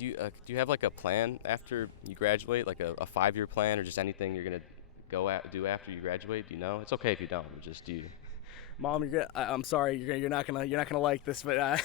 Do you have like a plan after you graduate, like a 5-year plan, or just anything you're gonna do after you graduate? Do you know? It's okay if you don't. Just do you? Mom, I'm sorry, you're not gonna like this, but I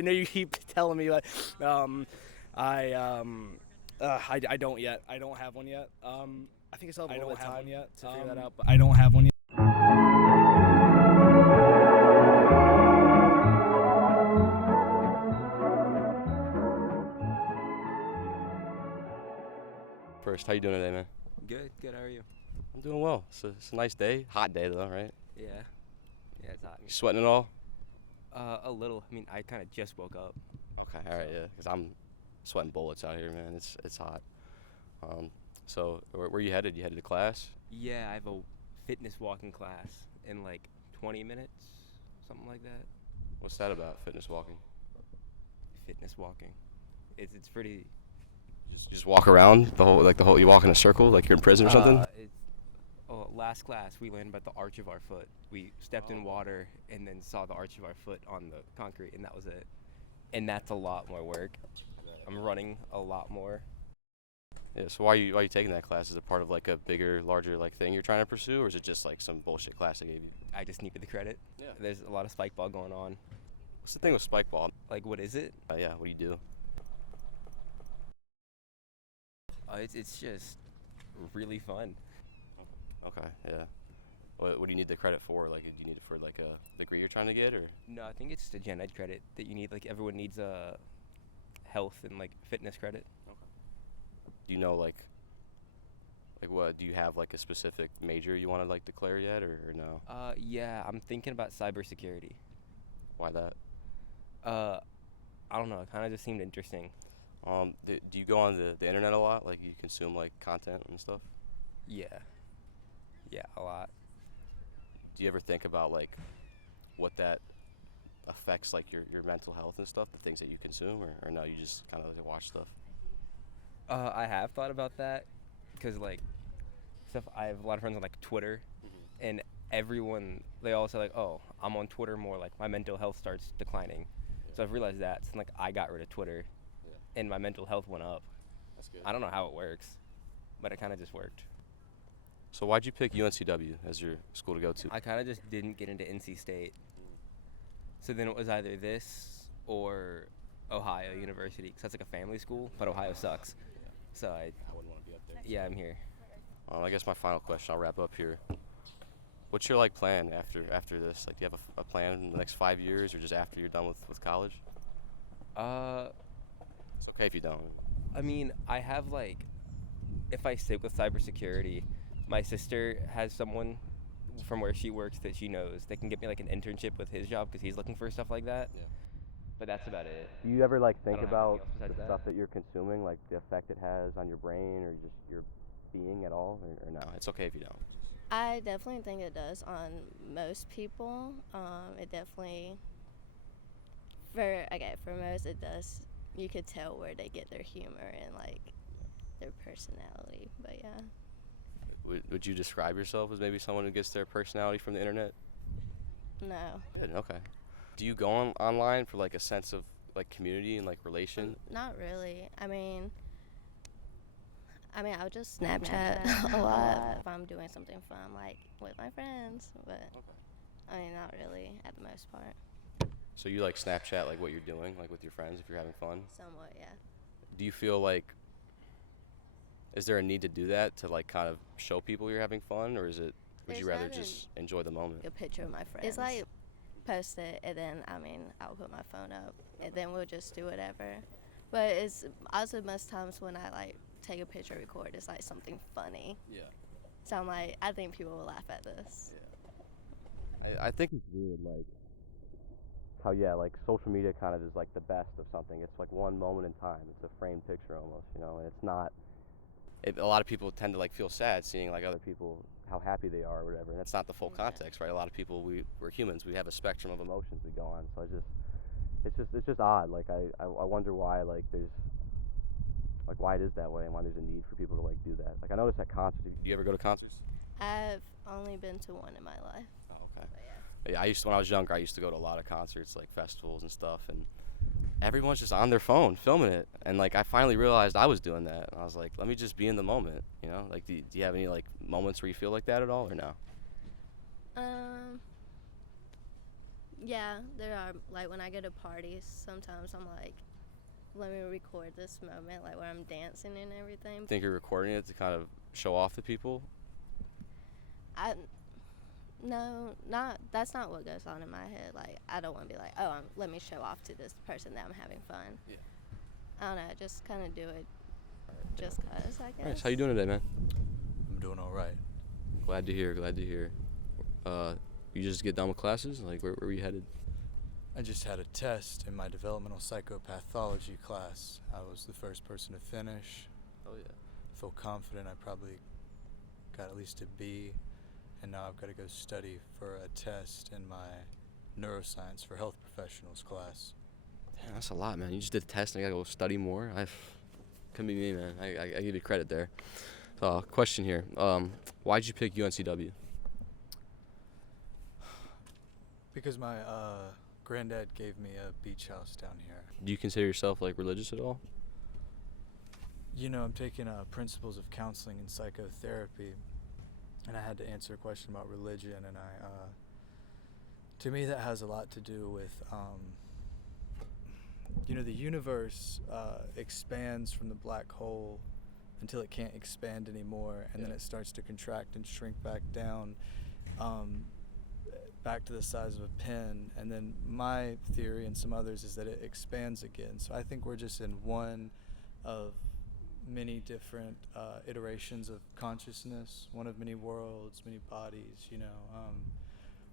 know you keep telling me like, um, I I don't yet. I don't have one yet. I think I still have a little bit of time yet to figure that out, but I don't have one yet. First, how you doing today, man? Good, good. How are you? I'm doing well. It's a nice day, hot day though, right? Yeah, yeah, it's hot. You sweating at all? A little. I mean, I kind of just woke up. Okay, all right, yeah, because I'm sweating bullets out here, man. It's hot. Um, so where you headed? You headed to class? Yeah, I have a fitness walking class in like 20 minutes, something like that. What's that about? Fitness walking? Fitness walking. It's pretty. Just walk around the whole. You walk in a circle, like you're in prison or something. It's last class we learned about the arch of our foot. We stepped in water and then saw the arch of our foot on the concrete, and that was it. And that's a lot more work. I'm running a lot more. Yeah. So why are you taking that class? Is it part of like a bigger, larger like thing you're trying to pursue, or is it just like some bullshit class they gave you? I just needed the credit. Yeah. There's a lot of spike ball going on. What's the thing with spike ball? Like, what is it? Yeah. What do you do? It's just really fun. Okay. Yeah. What do you need the credit for? Like, do you need it for like a degree you're trying to get, or? No, I think it's just a gen ed credit that you need. Like, everyone needs a health and like fitness credit. Do you know like what? Do you have like a specific major you want to like declare yet, or no? Yeah, I'm thinking about cybersecurity. Why that? Uh, I don't know. It kind of just seemed interesting. Do you go on the internet a lot? Like you consume like content and stuff? Yeah, yeah, a lot. Do you ever think about like what that affects like your mental health and stuff, the things that you consume, or no, you just kind of like watch stuff? I have thought about that because like stuff. I have a lot of friends on like Twitter, and everyone they all say like, "Oh, I'm on Twitter more. Like my mental health starts declining." So I've realized that. So like I got rid of Twitter, and my mental health went up. That's good. I don't know how it works, but it kind of just worked. So why'd you pick UNCW as your school to go to? I kind of just didn't get into NC State. So then it was either this or Ohio University, because that's like a family school, but Ohio sucks. So I wouldn't want to be up there. yeah, I'm here. I guess my final question. I'll wrap up here. What's your like plan after this? Like, do you have a plan in the next 5 years, or just after you're done with college? Uh, It's okay if you don't. I mean, I have like, if I stick with cybersecurity, my sister has someone from where she works that she knows that can get me like an internship with his job because he's looking for stuff like that. Yeah. But that's about it. Do you ever like think don't have about anything else the besides that. stuff that you're consuming, like the effect it has on your brain or just your being at all, or no? It's okay if you don't. I definitely think it does on most people. It definitely, for most it does. You could tell where they get their humor and like their personality. But yeah, Would you describe yourself as maybe someone who gets their personality from the internet? no, Good. Okay. Do you go online for like a sense of like community and like relation? not really. I'll just Snapchat a lot if I'm doing something fun, like with my friends. But not really at the most part. So you like Snapchat like what you're doing, like with your friends if you're having fun? Somewhat, yeah. Do you feel like is there a need to do that to like kind of show people you're having fun, or would There's you rather not just enjoy the moment? A picture of my friends. It's like post it and then I'll put my phone up and then we'll just do whatever. But it's also most times when I like take a picture, record, it's like something funny. Yeah. So I'm like, I think people will laugh at this. I think it's weird, like how like social media kind of is like the best of something. It's like one moment in time. It's a framed picture almost, and it's not. A lot of people tend to like feel sad seeing like other people how happy they are or whatever, and that's not the full context, right? A lot of people we're humans. We have a spectrum of emotions we go on. So it's just odd. Like I wonder why like there's like why it is that way and why there's a need for people to like do that. Like I notice at concerts. Do you ever go to concerts? I've only been to one in my life. Oh, okay. But yeah. Yeah, when I was younger, I used to go to a lot of concerts, like festivals and stuff, and everyone's just on their phone filming it, and like I finally realized I was doing that, and I was like, let me just be in the moment, you know? Like, do you have any like moments where you feel like that at all, or no? Um, yeah, there are. Like when I go to parties, sometimes I'm like, let me record this moment, like where I'm dancing and everything. Think you're recording it to kind of show off to people? I No, not that's not what goes on in my head. Like I don't want to be like, oh, let me show off to this person that I'm having fun. Yeah. I don't know, just kind of do it just cause, I guess. All right, so how you doing today, man? I'm doing all right. Glad to hear. Glad to hear. You just get done with classes? Like, where were you headed? I just had a test in my developmental psychopathology class. I was the first person to finish. Oh yeah. I feel confident I probably got at least a B, and now I've got to go study for a test in my neuroscience for health professionals class. Damn, that's a lot, man. You just did the test and I gotta go study more. Couldn't be me, man. I give you credit there. Question here. Why'd you pick UNCW? Because my granddad gave me a beach house down here. Do you consider yourself like religious at all? You know, I'm taking principles of counseling and psychotherapy, and I had to answer a question about religion, and to me that has a lot to do with, you know, the universe expands from the black hole until it can't expand anymore, and then it starts to contract and shrink back down, back to the size of a pin. And then my theory and some others is that it expands again. So I think we're just in one of many different iterations of consciousness, one of many worlds, many bodies, you know.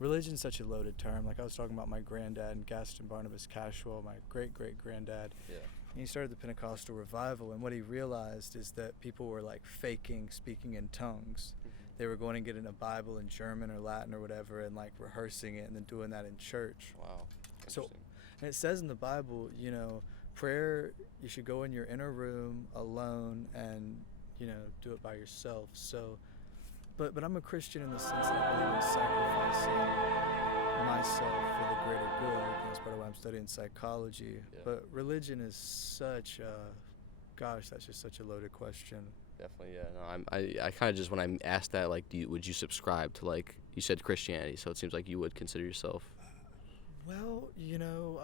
Religion's such a loaded term. Like I was talking about my granddad and Gaston Barnabas Cashwell, my great-great-granddad. Yeah. And he started the Pentecostal revival, and what he realized is that people were like faking speaking in tongues. They were going and getting a Bible in German or Latin or whatever and like rehearsing it and then doing that in church. Wow. So, and it says in the Bible, you know, prayer, you should go in your inner room alone and, you know, do it by yourself. So, but I'm a Christian in the sense that I believe in sacrificing myself for the greater good. That's part of why I'm studying psychology. Yeah. But religion is such a, gosh, that's just such a loaded question. Definitely, yeah. No, I kind of just, when I asked that, like, would you subscribe to, like, you said Christianity, so it seems like you would consider yourself. Well, you know,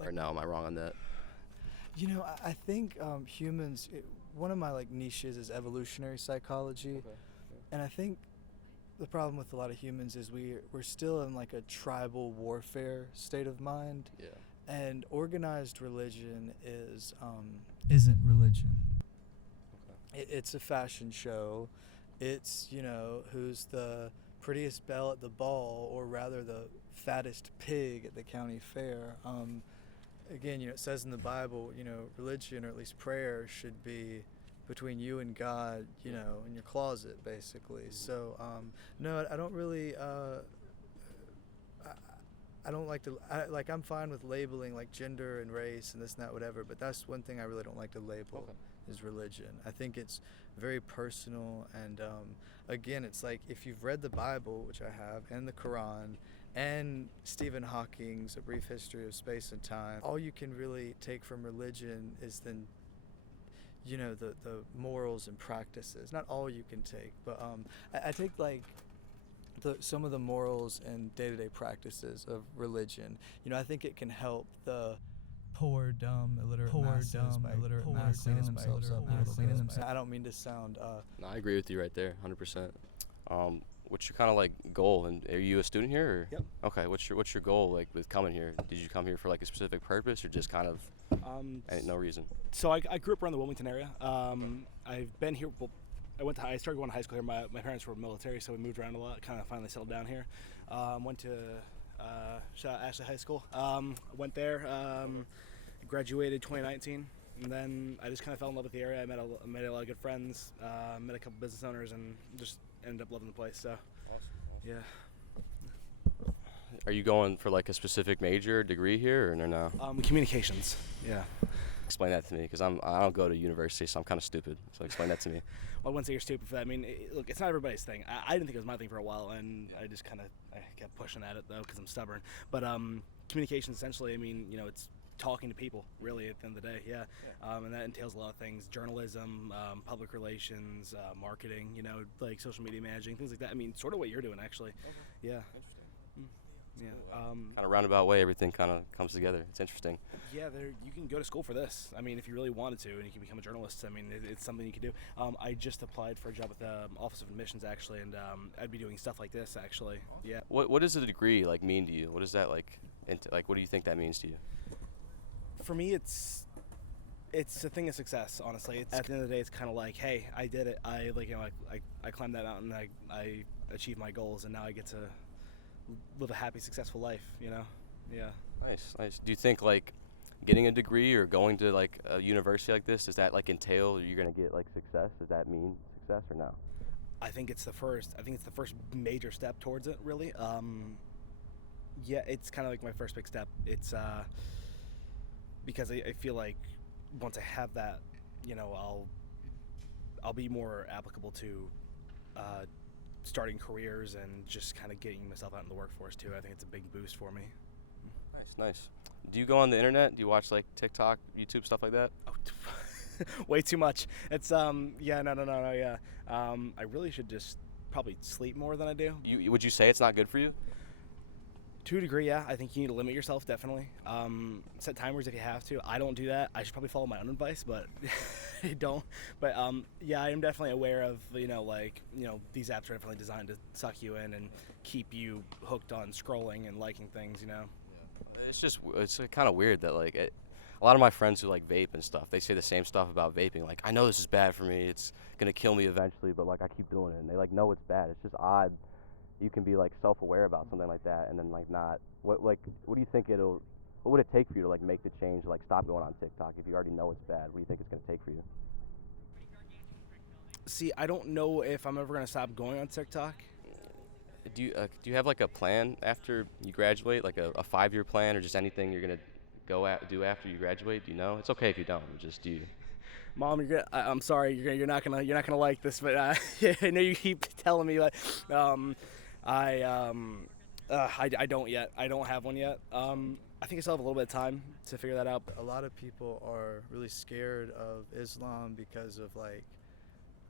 Or no, am I wrong on that? you know, I think humans, one of my like niches is evolutionary psychology, and I think the problem with a lot of humans is we're still in like a tribal warfare state of mind, Yeah. and organized religion isn't religion. It's a fashion show. It's, you know, who's the prettiest belle at the ball, or rather the fattest pig at the county fair. Again, you know, it says in the Bible, you know, religion, or at least prayer, should be between you and God, you know, in your closet, basically. So, no, I don't really, I don't like to, I'm fine with labeling like gender and race and this and that, whatever, but that's one thing I really don't like to label. Okay. Is religion. I think it's very personal, and again, it's like if you've read the Bible, which I have, and the Quran, and Stephen Hawking's A Brief History of Space and Time, all you can really take from religion is then, you know, the morals and practices. Not all you can take, but I take like some of the morals and day-to-day practices of religion. You know, I think it can help the poor, dumb, illiterate masses by cleaning themselves up. I don't mean to sound. No, I agree with you right there, 100%. What's your kind of like goal? And are you a student here? Or? Yep. Okay. What's your goal like with coming here? Did you come here for like a specific purpose, or just kind of no reason? So I grew up around the Wilmington area. I've been here. Well, I started going to high school here. My parents were military, so we moved around a lot. Kind of finally settled down here. Went to Ashley High School. Went there. Graduated 2019, and then I just kind of fell in love with the area. I made a lot of good friends, met a couple business owners, and just ended up loving the place. So, Awesome. Yeah. Are you going for like a specific major or degree here, or no? Communications. Yeah. Explain that to me, because I don't go to university, so I'm kind of stupid. So explain that to me. Well, I wouldn't say you're stupid for that. I mean, look, it's not everybody's thing. I didn't think it was my thing for a while, and I just I kept pushing at it though because I'm stubborn. But communication essentially. I mean, it's talking to people really at the end of the day. Yeah. And that entails a lot of things: journalism, public relations, marketing. Like social media managing, things like that. I mean, sort of what you're doing actually. Yeah. Yeah. Kind of roundabout way, everything kind of comes together. It's interesting. Yeah, you can go to school for this. I mean, if you really wanted to, and you can become a journalist. I mean, it's something you can do. I just applied for a job with the Office of Admissions actually, and I'd be doing stuff like this actually. Yeah. What does a degree like mean to you? What does that like what do you think that means to you? For me, it's a thing of success. Honestly, at the end of the day, it's kind of like, hey, I did it. I I climbed that mountain. I achieved my goals, and now I get to live a happy, successful life. Yeah. Nice. Do you think like getting a degree or going to like a university like this, does that like entail you're gonna get like success? Does that mean success or no? I think it's the first major step towards it. Really. Yeah, it's kind of like my first big step. It's because I feel like once I have that, I'll be more applicable to starting careers and just kind of getting myself out in the workforce too. I think it's a big boost for me. Nice. Do you go on the internet? Do you watch like TikTok, YouTube, stuff like that? Oh, way too much. It's no. Yeah. I really should just probably sleep more than I do. Would you say it's not good for you? To a degree, yeah. I think you need to limit yourself, definitely. Set timers if you have to. I don't do that. I should probably follow my own advice, but I don't. But yeah, I am definitely aware of these apps are definitely designed to suck you in and keep you hooked on scrolling and liking things. It's kind of weird that like a lot of my friends who like vape and stuff, they say the same stuff about vaping. Like, I know this is bad for me. It's gonna kill me eventually, but like I keep doing it, and they like know it's bad. It's just odd. You can be like self-aware about something like that, and then like not. What do you think what would it take for you to like make the change, like stop going on TikTok if you already know it's bad? What do you think it's gonna take for you? See, I don't know if I'm ever gonna stop going on TikTok. Do you have like a plan after you graduate, like a 5-year plan, or just anything you're gonna do after you graduate? Do you know? It's okay if you don't. Just do you? Mom, I'm sorry. You're not gonna like this, but I know you keep telling me like, I don't yet. I don't have one yet. I think I still have a little bit of time to figure that out. A lot of people are really scared of Islam because of like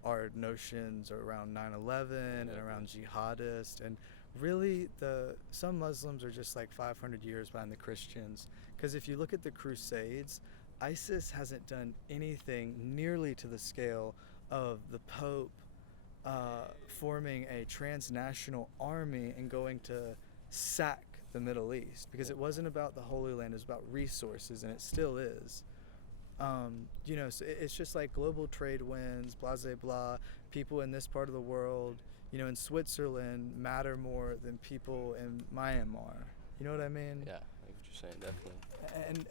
our notions around 9/11 and around jihadists, and really some Muslims are just like 500 years behind the Christians, because if you look at the Crusades, ISIS hasn't done anything nearly to the scale of the Pope forming a transnational army and going to sack the Middle East, because it wasn't about the Holy Land, it was about resources, and it still is. So it's just like global trade wins, blah, blah, blah. People in this part of the world, in Switzerland matter more than people in Myanmar. You know what I mean? Yeah, I get what you're saying, definitely.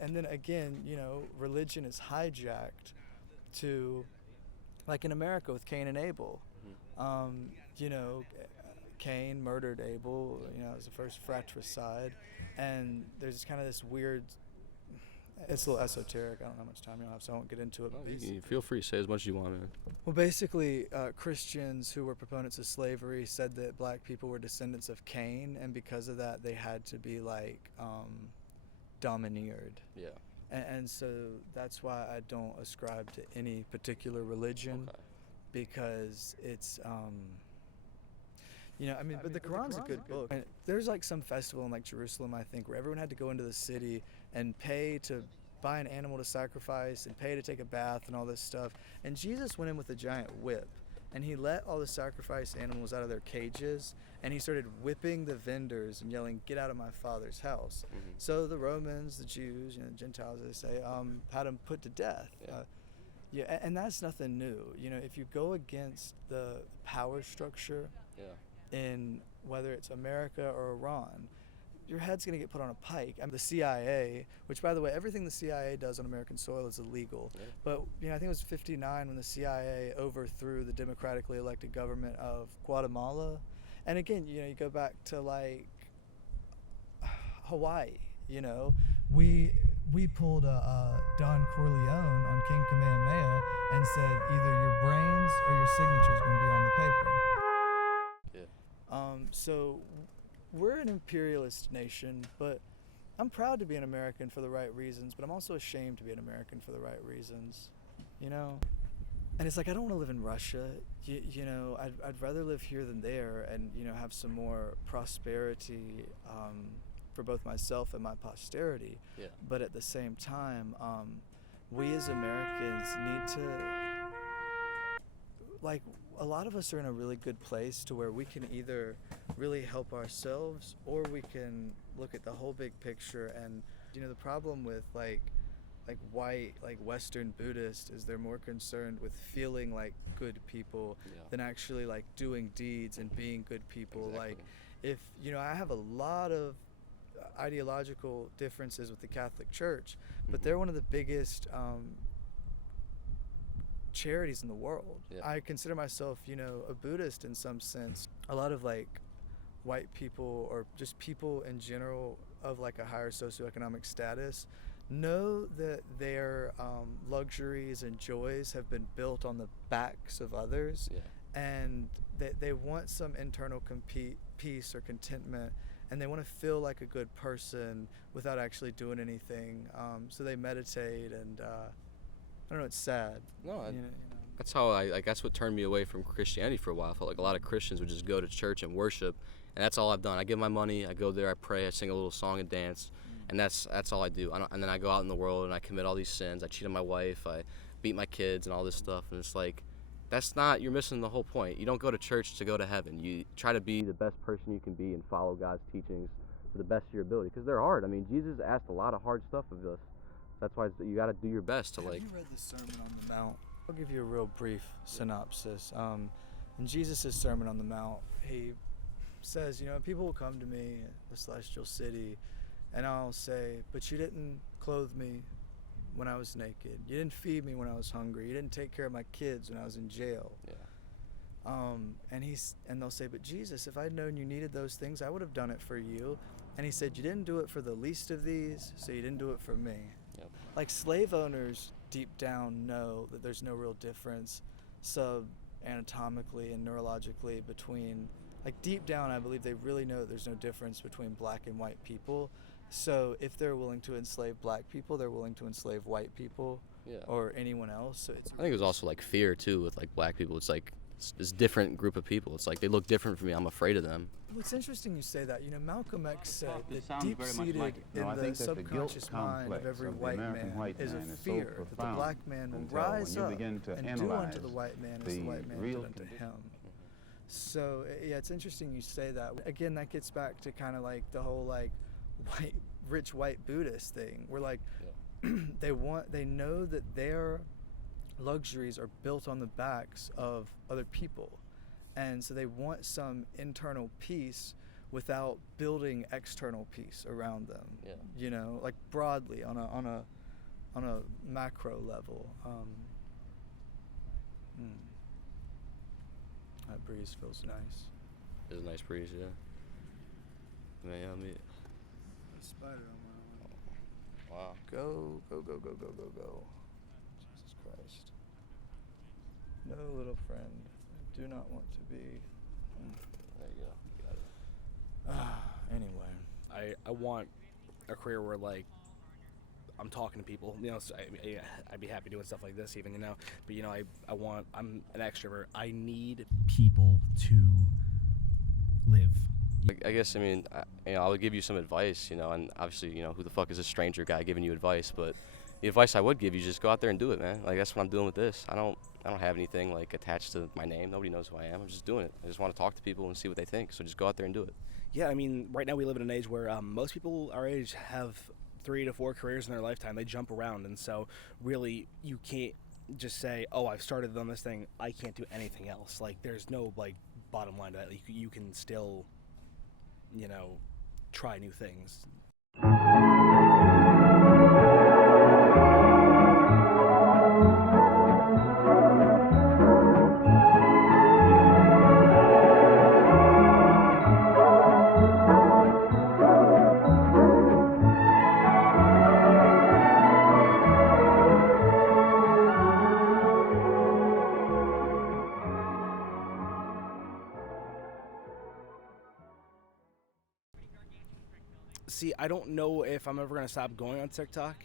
And then again, religion is hijacked to, like in America with Cain and Abel. Cain murdered Abel, it was the first fratricide, and there's kind of this weird, it's a little esoteric, I don't know how much time you'll have, so I won't get into it. You feel free to say as much as you want, man. Well, basically, Christians who were proponents of slavery said that black people were descendants of Cain, and because of that, they had to be like domineered. Yeah. And so that's why I don't ascribe to any particular religion, because it's but the Quran's a good book. And there's like some festival in like Jerusalem, I think, where everyone had to go into the city and pay to buy an animal to sacrifice and pay to take a bath and all this stuff. And Jesus went in with a giant whip, and he let all the sacrifice animals out of their cages, and he started whipping the vendors and yelling, "Get out of my Father's house." Mm-hmm. So the Romans, the Jews, the Gentiles, they say, had him put to death. Yeah. And that's nothing new. If you go against the power structure, in whether it's America or Iran, your head's going to get put on a pike. The CIA, which, by the way, everything the CIA does on American soil is illegal. Yeah. But I think it was '59 when the CIA overthrew the democratically elected government of Guatemala. And again, you go back to like Hawaii. We pulled Don Corleone on King Kamehameha and said either your brains or your signature is going to be on the paper. So we're an imperialist nation, but I'm proud to be an American for the right reasons, but I'm also ashamed to be an American for the right reasons, you know? And it's like, I don't want to live in Russia. I'd rather live here than there and, have some more prosperity for both myself and my posterity. Yeah. But at the same time, we as Americans need to, like, a lot of us are in a really good place to where we can either really help ourselves or we can look at the whole big picture. And, the problem with, like white, like Western Buddhists is they're more concerned with feeling like good people than actually like doing deeds and being good people. Exactly. Like if, I have a lot of ideological differences with the Catholic Church, but they're one of the biggest charities in the world. Yeah. I consider myself, a Buddhist in some sense. A lot of like white people or just people in general of like a higher socioeconomic status know that their luxuries and joys have been built on the backs of others, and that they want some internal peace or contentment, and they want to feel like a good person without actually doing anything. So they meditate, and I don't know, it's sad. No, you know. That's how that's what turned me away from Christianity for a while. I felt like a lot of Christians would just go to church and worship, and that's all I've done. I give my money, I go there, I pray, I sing a little song and dance, and that's all I do. And then I go out in the world and I commit all these sins. I cheat on my wife, I beat my kids, and all this stuff. And it's like, you're missing the whole point. You don't go to church to go to heaven. You try to be the best person you can be and follow God's teachings to the best of your ability, because they're hard. I mean, Jesus asked a lot of hard stuff of us. That's why you got to do your best to like. Have you read the Sermon on the Mount? I'll give you a real brief synopsis. In Jesus' Sermon on the Mount, he says, people will come to me, the celestial city, and I'll say, but you didn't clothe me when I was naked. You didn't feed me when I was hungry. You didn't take care of my kids when I was in jail. Yeah. And they'll say, but Jesus, if I'd known you needed those things, I would have done it for you. And he said, you didn't do it for the least of these, so you didn't do it for me. Yep. Like slave owners deep down know that there's no real difference anatomically and neurologically between, like deep down I believe they really know that there's no difference between black and white people. So if they're willing to enslave black people, they're willing to enslave white people or anyone else. So I think it was also like fear too with like black people. It's like this different group of people. It's like they look different from me. I'm afraid of them. Well, it's interesting you say that. Malcolm X said It that sounds very much deep-seated like it. in I the think that the guilt subconscious mind of complex every of the white American man white is a man is so fear that the profound black man will until rise when you up begin to and do analyze unto the white man as the white man real did unto him. So yeah, it's interesting you say that. Again, that gets back to kind of like the whole like rich white Buddhist thing. Where like they know that their luxuries are built on the backs of other people, and so they want some internal peace without building external peace around them. Yeah. Like broadly on a macro level. That breeze feels nice. It's a nice breeze, yeah. Man, I mean, Spider on my arm. Wow. Go, go, go, go, go, go, go. Jesus Christ. No, little friend, I do not want to be. There you go. Got it. Anyway. I want a career where like I'm talking to people, so I'd be happy doing stuff like this even, but I'm an extrovert. I need people to live. I guess, I mean, I would give you some advice, and obviously, who the fuck is a stranger guy giving you advice, but the advice I would give you, just go out there and do it, man. Like, that's what I'm doing with this. I don't have anything, like, attached to my name. Nobody knows who I am. I'm just doing it. I just want to talk to people and see what they think, so just go out there and do it. Yeah, I mean, right now we live in an age where most people our age have 3 to 4 careers in their lifetime. They jump around, and so really you can't just say, oh, I've started on this thing, I can't do anything else. Like, there's no, like, bottom line to that. You can still, try new things. see, I don't know if I'm ever gonna stop going on TikTok.